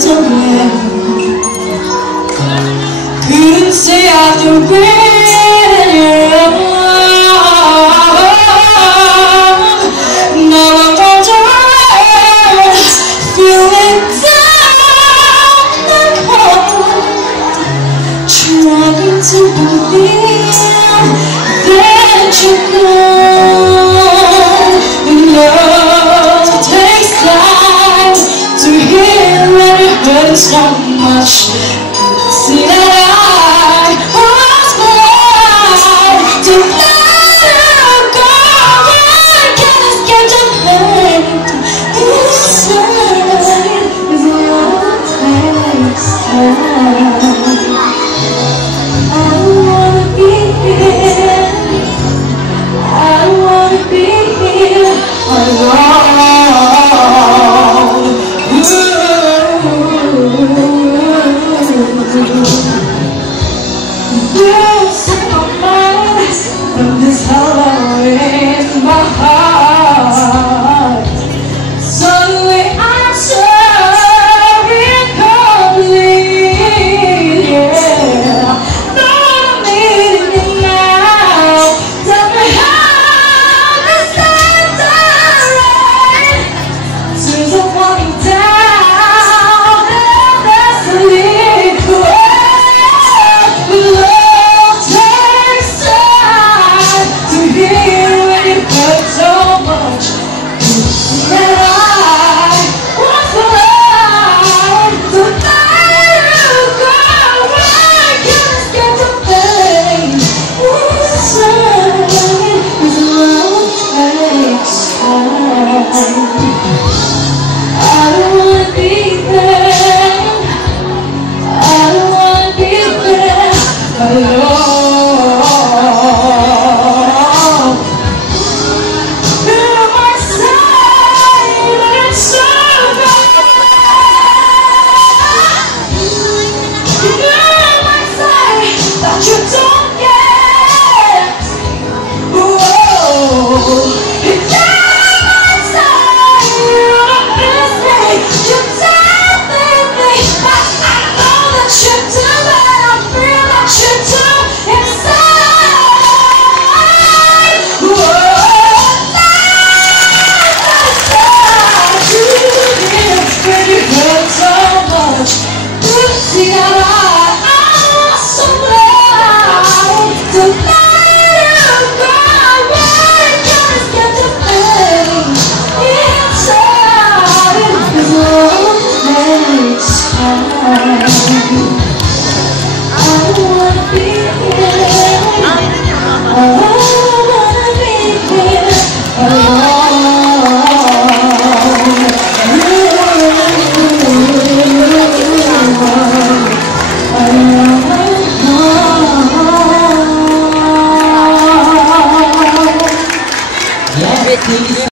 gentleman couldn't stay out the rain. Now I'm wondering, feeling down like home, trying to believe that you're gone. And love takes time to heal when it hurts so much. See that I was blind to let you go. I can't escape the pain inside. Is love takes time. I don't wanna be here. I don't wanna be here alone. You set my mind from this hollow in my heart. Suddenly I'm sorry and complete, yeah. No, I'm needing you now. Tell me how this time's alright. Since I'm walking down that's the lead. Love takes time to heal when it hurts so much. That I was blind to let you go. I can't escape the pain inside. Cause love takes time. I don't wanna be there. I don't wanna be there alone. You're my side, but it's so bad. You're my side, but you don't get. Whoa. You're my side, you're my mistake. You tell me, but I know that you do that. I feel that you do inside. Whoa. When you hurt so much, you see that I'm so blind to let you go. I can't escape the pain inside. Cause love takes time. I don't wanna be here.